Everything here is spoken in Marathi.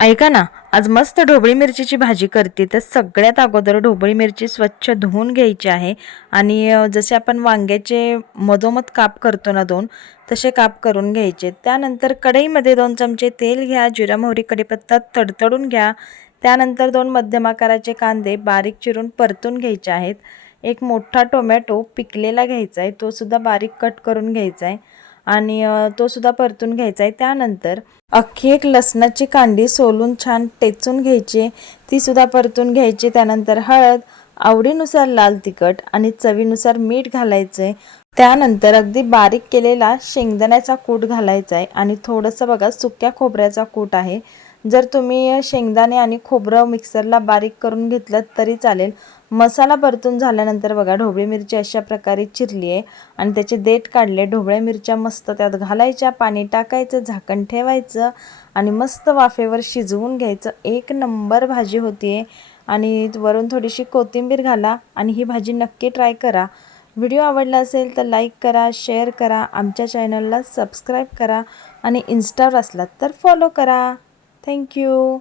ऐका ना, आज मस्त ढोबळी मिरचीची भाजी करते. तर सगळ्यात अगोदर ढोबळी मिरची स्वच्छ धुवून घ्यायची आहे आणि जसे आपण वांग्याचे मधोमध काप करतो ना 2, तसे काप करून घ्यायचे. त्यानंतर कढईमध्ये 2 चमचे तेल घ्या, जिरा, मोहरी, कढीपत्ता तडतडून घ्या. त्यानंतर 2 मध्यम आकाराचे कांदे बारीक चिरून परतून घ्यायचे आहेत. एक मोठा टोमॅटो पिकलेला घ्यायचा आहे, तो सुद्धा बारीक कट करून घ्यायचा आहे आणि तो सुद्धा परतून घ्यायचा आहे. त्यानंतर अख्खी एक लसणाची कांडी सोलून छान टेचून घ्यायची, ती सुद्धा परतून घ्यायची. त्यानंतर हळद, आवडीनुसार लाल तिखट आणि चवीनुसार मीठ घालायचं आहे. त्यानंतर अगदी बारीक केलेला शेंगदाण्याचा कूट घालायचा आहे आणि थोडंसं बघा सुक्या खोबऱ्याचा कूट आहे. जर तुम्ही शेंगदाणे आणि खोबरं मिक्सरला बारीक करून घेतलं तरी चालेल. मसाला परतून झाल्यानंतर बघा ढोबळी मिरची अशा प्रकारे चिरली आहे आणि त्याचे देठ काढले. ढोबळ्या मिरच्या मस्त त्यात घालायच्या, पाणी टाकायचं, झाकण ठेवायचं आणि मस्त वाफेवर शिजवून घ्यायचं. एक नंबर भाजी होती आणि वरून थोडीशी कोथिंबीर घाला आणि ही भाजी नक्की ट्राय करा. व्हिडिओ आवडला असेल तर लाईक करा, शेअर करा, आमच्या चॅनलला सबस्क्राईब करा आणि इन्स्टावर असलात तर फॉलो करा. थँक्यू.